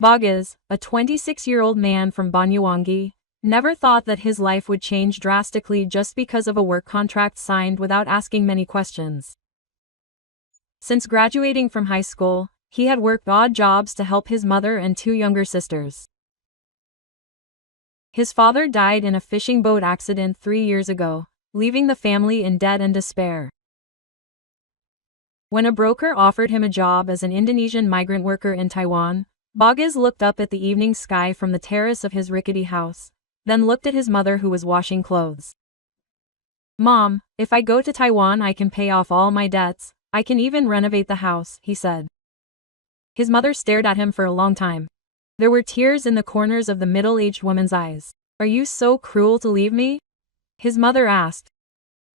Bagas, a 26-year-old man from Banyuwangi, never thought that his life would change drastically just because of a work contract signed without asking many questions. Since graduating from high school, he had worked odd jobs to help his mother and two younger sisters. His father died in a fishing boat accident 3 years ago, leaving the family in debt and despair. When a broker offered him a job as an Indonesian migrant worker in Taiwan, Bagas looked up at the evening sky from the terrace of his rickety house, then looked at his mother who was washing clothes. "Mom, if I go to Taiwan I can pay off all my debts, I can even renovate the house," he said. His mother stared at him for a long time. There were tears in the corners of the middle-aged woman's eyes. "Are you so cruel to leave me?" his mother asked.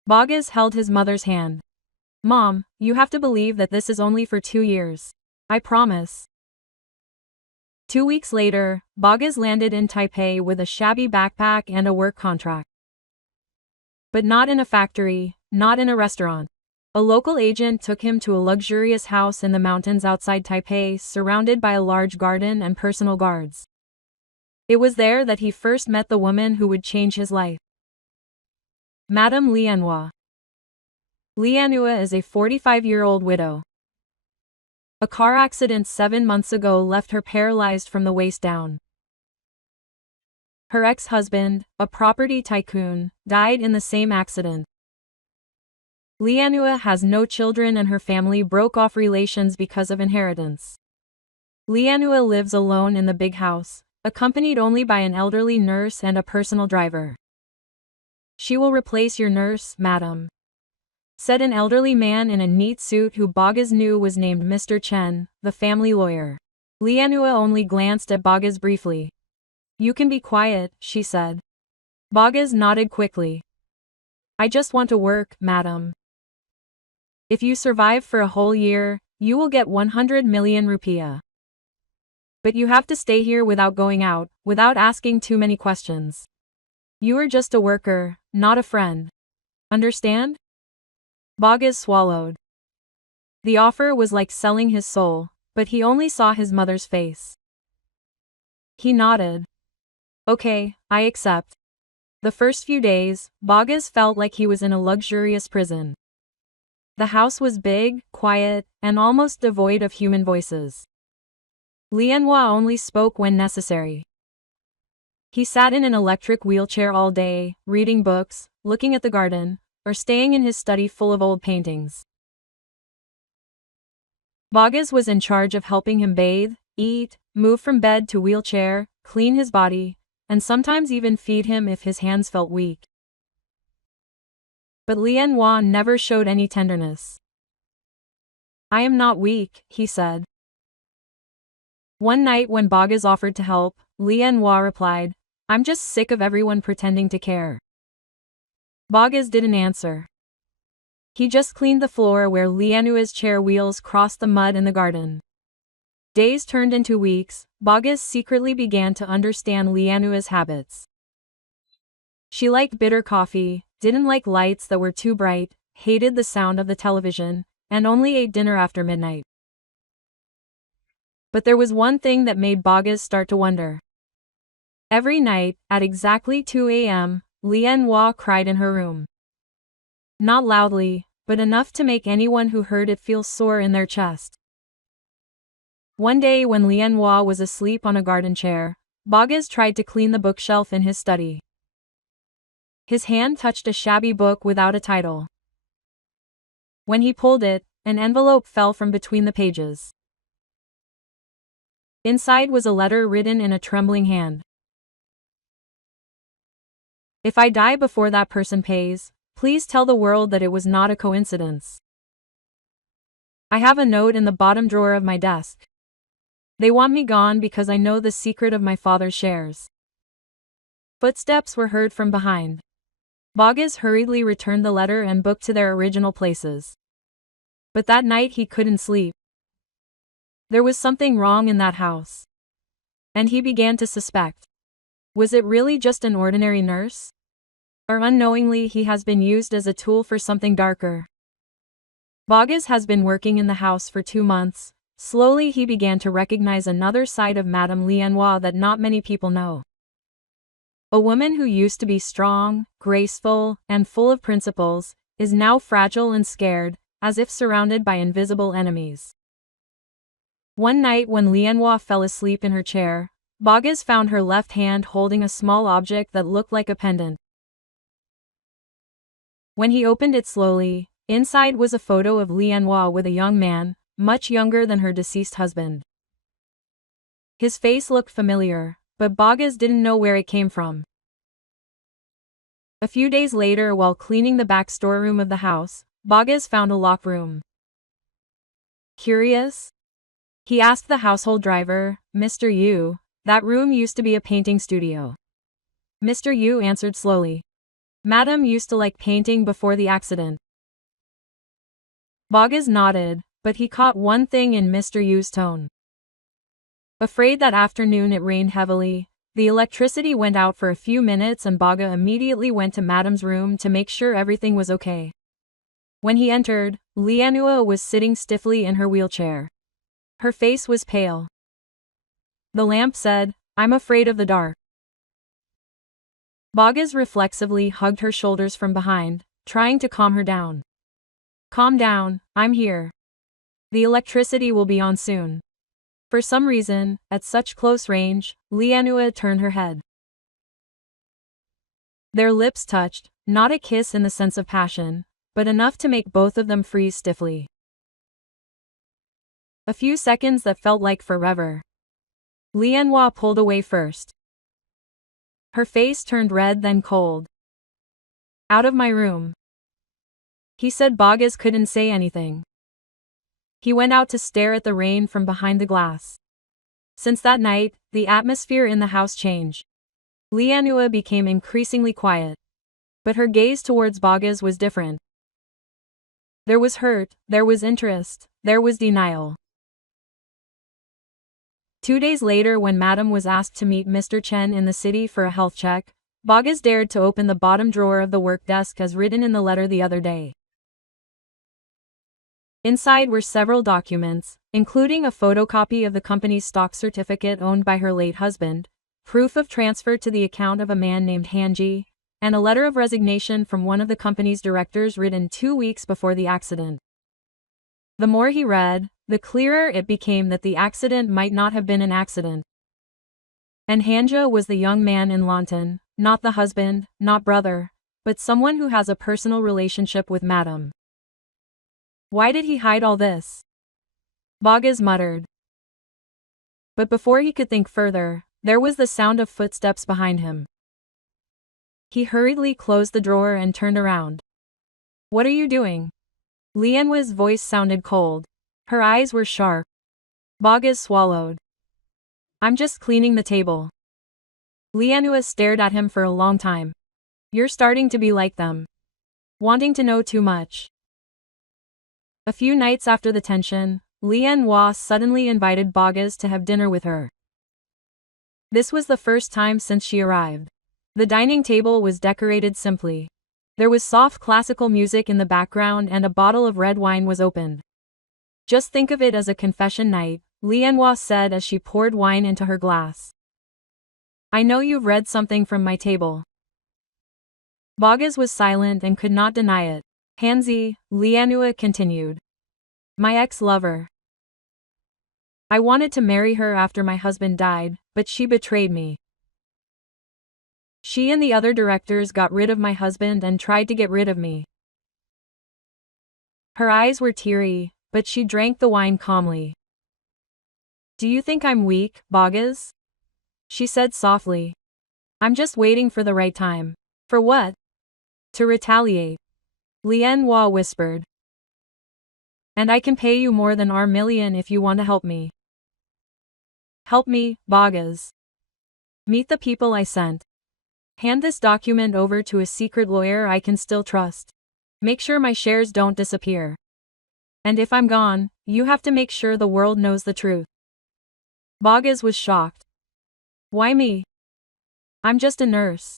Bagas held his mother's hand. "Mom, you have to believe that this is only for 2 years. I promise." 2 weeks later, Bagas landed in Taipei with a shabby backpack and a work contract. But not in a factory, not in a restaurant. A local agent took him to a luxurious house in the mountains outside Taipei, surrounded by a large garden and personal guards. It was there that he first met the woman who would change his life. Madame Lianhua. Lianhua is a 45-year-old widow. A car accident 7 months ago left her paralyzed from the waist down. Her ex-husband, a property tycoon, died in the same accident. Lianhua has no children and her family broke off relations because of inheritance. Lianhua lives alone in the big house, accompanied only by an elderly nurse and a personal driver. "She will replace your nurse, madam," said an elderly man in a neat suit who Bagas knew was named Mr. Chen, the family lawyer. Lianhua only glanced at Bagas briefly. "You can be quiet," she said. Bagas nodded quickly. "I just want to work, madam. If you survive for a whole year, you will get 100 million rupiah. But you have to stay here without going out, without asking too many questions. You are just a worker, not a friend. Understand?" Bagas swallowed. The offer was like selling his soul, but he only saw his mother's face. He nodded. "Okay, I accept." The first few days, Bagas felt like he was in a luxurious prison. The house was big, quiet, and almost devoid of human voices. Lianhua only spoke when necessary. He sat in an electric wheelchair all day, reading books, looking at the garden, or staying in his study full of old paintings. Bagas was in charge of helping him bathe, eat, move from bed to wheelchair, clean his body, and sometimes even feed him if his hands felt weak. But Lianhua never showed any tenderness. "I am not weak," he said. One night when Bagas offered to help, Lianhua replied, "I'm just sick of everyone pretending to care." Bagas didn't answer. He just cleaned the floor where Lianhua's chair wheels crossed the mud in the garden. Days turned into weeks. Bagas secretly began to understand Lianhua's habits. She liked bitter coffee, didn't like lights that were too bright, hated the sound of the television, and only ate dinner after midnight. But there was one thing that made Bagas start to wonder. Every night, at exactly 2 a.m., Lianhua cried in her room. Not loudly, but enough to make anyone who heard it feel sore in their chest. One day when Lianhua was asleep on a garden chair, Bagas tried to clean the bookshelf in his study. His hand touched a shabby book without a title. When he pulled it, an envelope fell from between the pages. Inside was a letter written in a trembling hand. "If I die before that person pays, please tell the world that it was not a coincidence. I have a note in the bottom drawer of my desk. They want me gone because I know the secret of my father's shares." Footsteps were heard from behind. Bagas hurriedly returned the letter and book to their original places. But that night he couldn't sleep. There was something wrong in that house. And he began to suspect. Was it really just an ordinary nurse? Or unknowingly he has been used as a tool for something darker? Bagas has been working in the house for 2 months, Slowly he began to recognize another side of Madame Lianhua that not many people know. A woman who used to be strong, graceful, and full of principles, is now fragile and scared, as if surrounded by invisible enemies. One night when Lianhua fell asleep in her chair, Bogus found her left hand holding a small object that looked like a pendant. When he opened it slowly, inside was a photo of Lianhua with a young man, much younger than her deceased husband. His face looked familiar, but Bogus didn't know where it came from. A few days later, while cleaning the back storeroom of the house, Bogus found a locked room. Curious? He asked the household driver, Mr. Yu, that room used to be a painting studio. Mr. Yu answered slowly. Madam used to like painting before the accident. Bogus nodded, but he caught one thing in Mr. Yu's tone. Afraid that afternoon it rained heavily, the electricity went out for a few minutes and Boga immediately went to Madam's room to make sure everything was okay. When he entered, Lianhua was sitting stiffly in her wheelchair. Her face was pale. The lamp said, I'm afraid of the dark. Bogas reflexively hugged her shoulders from behind, trying to calm her down. Calm down, I'm here. The electricity will be on soon. For some reason, at such close range, Lianhua turned her head. Their lips touched, not a kiss in the sense of passion, but enough to make both of them freeze stiffly. A few seconds that felt like forever. Lianhua pulled away first. Her face turned red then cold. Out of my room. He said. Bogas couldn't say anything. He went out to stare at the rain from behind the glass. Since that night, the atmosphere in the house changed. Lianhua became increasingly quiet. But her gaze towards Bogas was different. There was hurt, there was interest, there was denial. 2 days later, when Madame was asked to meet Mr. Chen in the city for a health check, Bogas dared to open the bottom drawer of the work desk as written in the letter the other day. Inside were several documents, including a photocopy of the company's stock certificate owned by her late husband, proof of transfer to the account of a man named Hanji, and a letter of resignation from one of the company's directors written 2 weeks before the accident. The more he read, the clearer it became that the accident might not have been an accident. And Hanja was the young man in Lawton, not the husband, not brother, but someone who has a personal relationship with Madame. Why did he hide all this? Bogas muttered. But before he could think further, there was the sound of footsteps behind him. He hurriedly closed the drawer and turned around. What are you doing? Lianhua's voice sounded cold. Her eyes were sharp. Bogas swallowed. I'm just cleaning the table. Lianhua stared at him for a long time. You're starting to be like them. Wanting to know too much. A few nights after the tension, Lianhua suddenly invited Bogas to have dinner with her. This was the first time since she arrived. The dining table was decorated simply. There was soft classical music in the background and a bottle of red wine was opened. Just think of it as a confession night, Lianhua said as she poured wine into her glass. I know you've read something from my table. Bogas was silent and could not deny it. Hanzi, Lianhua continued. My ex-lover. I wanted to marry her after my husband died, but she betrayed me. She and the other directors got rid of my husband and tried to get rid of me. Her eyes were teary, but she drank the wine calmly. Do you think I'm weak, Bogas? She said softly. I'm just waiting for the right time. For what? To retaliate. Lianhua whispered. And I can pay you more than our million if you want to help me. Help me, Bogas. Meet the people I sent. Hand this document over to a secret lawyer I can still trust. Make sure my shares don't disappear. And if I'm gone, you have to make sure the world knows the truth. Bogas was shocked. Why me? I'm just a nurse.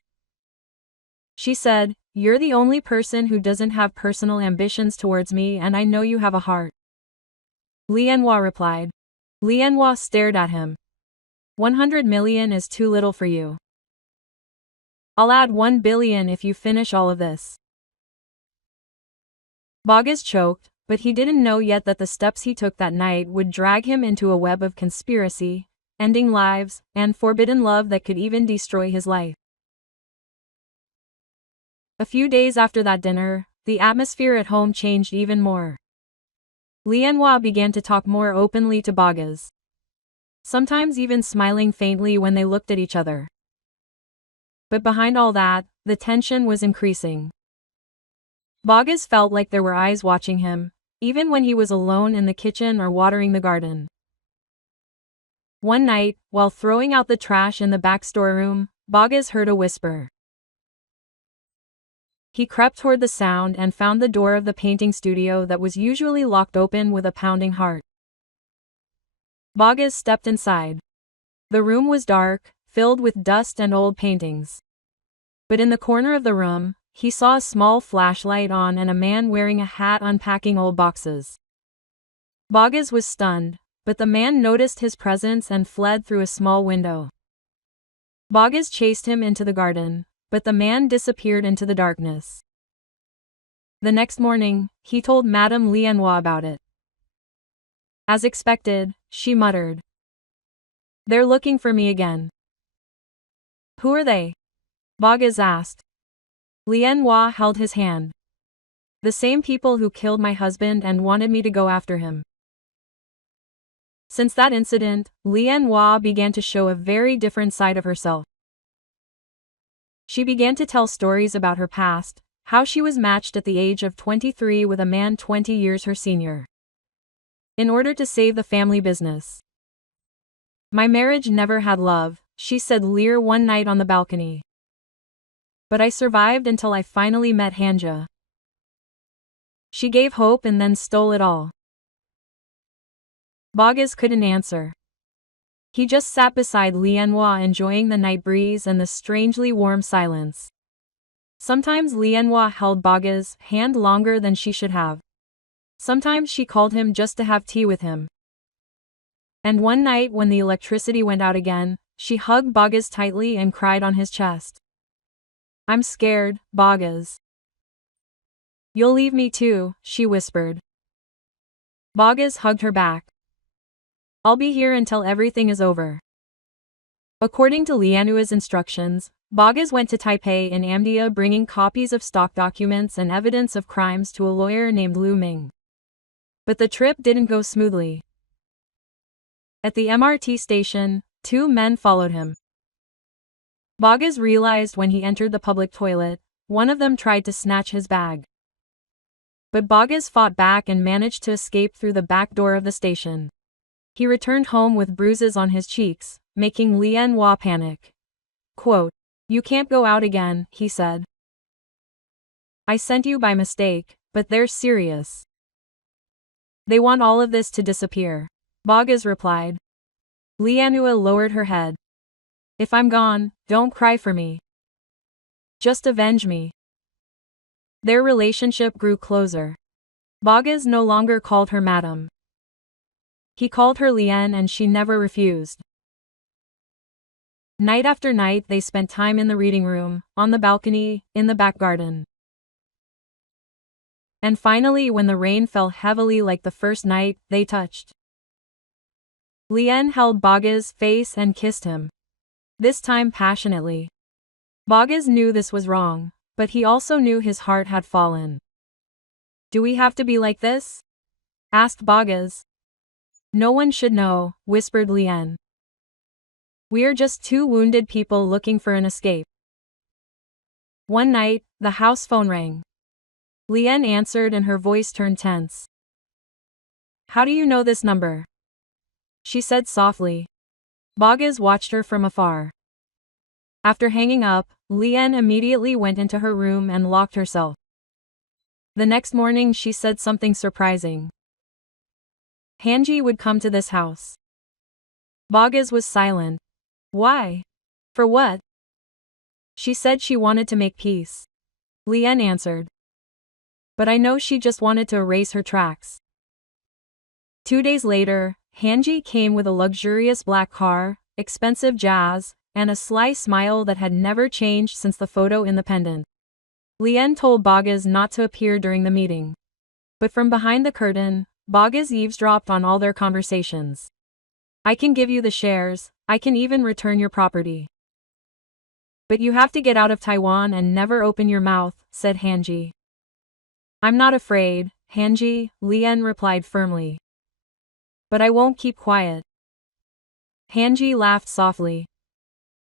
She said, you're the only person who doesn't have personal ambitions towards me and I know you have a heart. Lianhua replied. Lianhua stared at him. 100 million is too little for you. I'll add 1 billion if you finish all of this. Bogus choked, but he didn't know yet that the steps he took that night would drag him into a web of conspiracy, ending lives, and forbidden love that could even destroy his life. A few days after that dinner, the atmosphere at home changed even more. Lianhua began to talk more openly to Bogus, sometimes even smiling faintly when they looked at each other. But behind all that, the tension was increasing. Bogus felt like there were eyes watching him, even when he was alone in the kitchen or watering the garden. One night, while throwing out the trash in the back storeroom, Bogus heard a whisper. He crept toward the sound and found the door of the painting studio that was usually locked open with a pounding heart. Bogus stepped inside. The room was dark, filled with dust and old paintings. But in the corner of the room, he saw a small flashlight on and a man wearing a hat unpacking old boxes. Bogus was stunned, but the man noticed his presence and fled through a small window. Bogus chased him into the garden, but the man disappeared into the darkness. The next morning, he told Madame Lianhua about it. As expected, she muttered. They're looking for me again. Who are they? Bogus asked. Lianhua held his hand. The same people who killed my husband and wanted me to go after him. Since that incident, Lianhua began to show a very different side of herself. She began to tell stories about her past, how she was matched at the age of 23 with a man 20 years her senior, in order to save the family business. My marriage never had love, she said Lear one night on the balcony. But I survived until I finally met Hanja. She gave hope and then stole it all. Bogus couldn't answer. He just sat beside Lianhua enjoying the night breeze and the strangely warm silence. Sometimes Lianhua held Bogus' hand longer than she should have. Sometimes she called him just to have tea with him. And one night when the electricity went out again, she hugged Bogus tightly and cried on his chest. I'm scared, Bogus. You'll leave me too, she whispered. Bogus hugged her back. I'll be here until everything is over. According to Lianhua's instructions, Bogus went to Taipei in Amdia bringing copies of stock documents and evidence of crimes to a lawyer named Lu Ming. But the trip didn't go smoothly. At the MRT station, two men followed him. Bogus realized when he entered the public toilet, one of them tried to snatch his bag. But Bogus fought back and managed to escape through the back door of the station. He returned home with bruises on his cheeks, making Lianhua panic. Quote, You can't go out again, he said. I sent you by mistake, but they're serious. They want all of this to disappear. Bogus replied. Lianhua lowered her head. If I'm gone, don't cry for me. Just avenge me. Their relationship grew closer. Bogus no longer called her madam. He called her Lian and she never refused. Night after night they spent time in the reading room, on the balcony, in the back garden. And finally when the rain fell heavily like the first night, they touched. Lian held Bogus' face and kissed him. This time passionately. Bogus knew this was wrong, but he also knew his heart had fallen. Do we have to be like this? Asked Bogus. No one should know, whispered Lian. We are just two wounded people looking for an escape. One night, the house phone rang. Lian answered and her voice turned tense. How do you know this number? She said softly. Bogus watched her from afar. After hanging up, Lian immediately went into her room and locked herself. The next morning she said something surprising. Hanji would come to this house. Bogus was silent. Why? For what? She said she wanted to make peace. Lian answered. But I know she just wanted to erase her tracks. 2 days later, Hanji came with a luxurious black car, expensive jazz, and a sly smile that had never changed since the photo in the pendant. Lien told Boggess not to appear during the meeting. But from behind the curtain, Boggess eavesdropped on all their conversations. "I can give you the shares, I can even return your property. But you have to get out of Taiwan and never open your mouth," said Hanji. "I'm not afraid, Hanji," Lien replied firmly. "But I won't keep quiet." Hanji laughed softly.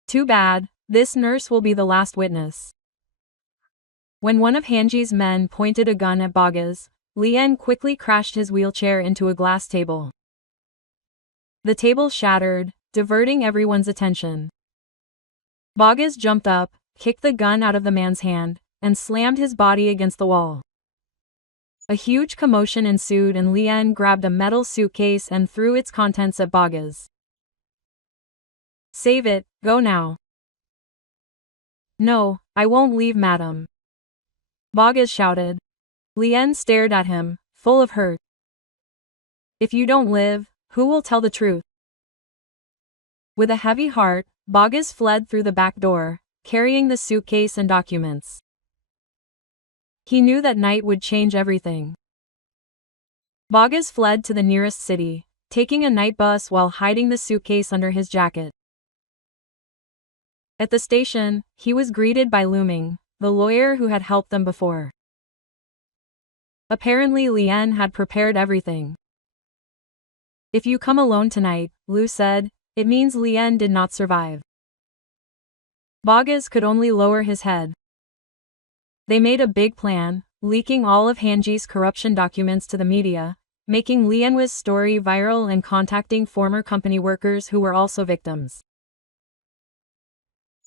"Too bad, this nurse will be the last witness." When one of Hanji's men pointed a gun at Boggess, Lien quickly crashed his wheelchair into a glass table. The table shattered, diverting everyone's attention. Boggess jumped up, kicked the gun out of the man's hand, and slammed his body against the wall. A huge commotion ensued and Lien grabbed a metal suitcase and threw its contents at Boggess. "Save it, go now." "No, I won't leave, madam," Boggess shouted. Lien stared at him, full of hurt. "If you don't live, who will tell the truth?" With a heavy heart, Boggess fled through the back door, carrying the suitcase and documents. He knew that night would change everything. Boggess fled to the nearest city, taking a night bus while hiding the suitcase under his jacket. At the station, he was greeted by Luming, the lawyer who had helped them before. Apparently Lien had prepared everything. "If you come alone tonight," Lu said, "it means Lien did not survive." Boggess could only lower his head. They made a big plan, leaking all of Hanji's corruption documents to the media, making Lianhua's story viral and contacting former company workers who were also victims.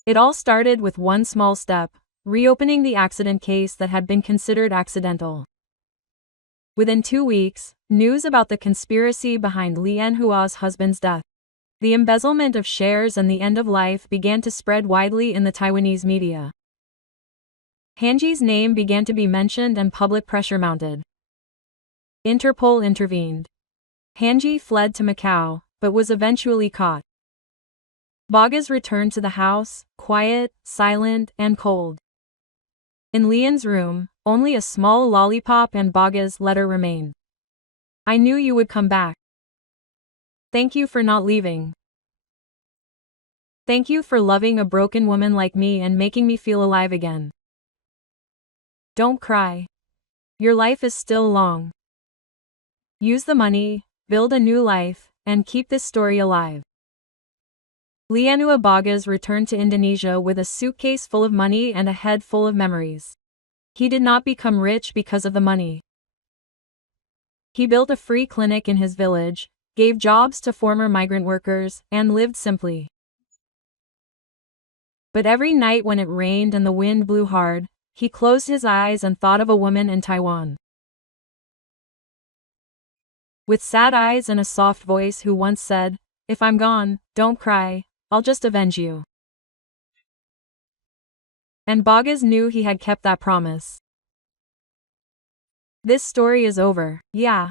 It all started with one small step, reopening the accident case that had been considered accidental. Within 2 weeks, news about the conspiracy behind Lianhua's husband's death, the embezzlement of shares and the end of life began to spread widely in the Taiwanese media. Hanji's name began to be mentioned and public pressure mounted. Interpol intervened. Hanji fled to Macau, but was eventually caught. Boggess returned to the house, quiet, silent, and cold. In Lian's room, only a small lollipop and Boggess' letter remained. "I knew you would come back. Thank you for not leaving. Thank you for loving a broken woman like me and making me feel alive again. Don't cry. Your life is still long. Use the money, build a new life, and keep this story alive." Lianhua Boggess returned to Indonesia with a suitcase full of money and a head full of memories. He did not become rich because of the money. He built a free clinic in his village, gave jobs to former migrant workers, and lived simply. But every night when it rained and the wind blew hard, he closed his eyes and thought of a woman in Taiwan. With sad eyes and a soft voice who once said, "If I'm gone, don't cry, I'll just avenge you." And Boggess knew he had kept that promise. This story is over, yeah.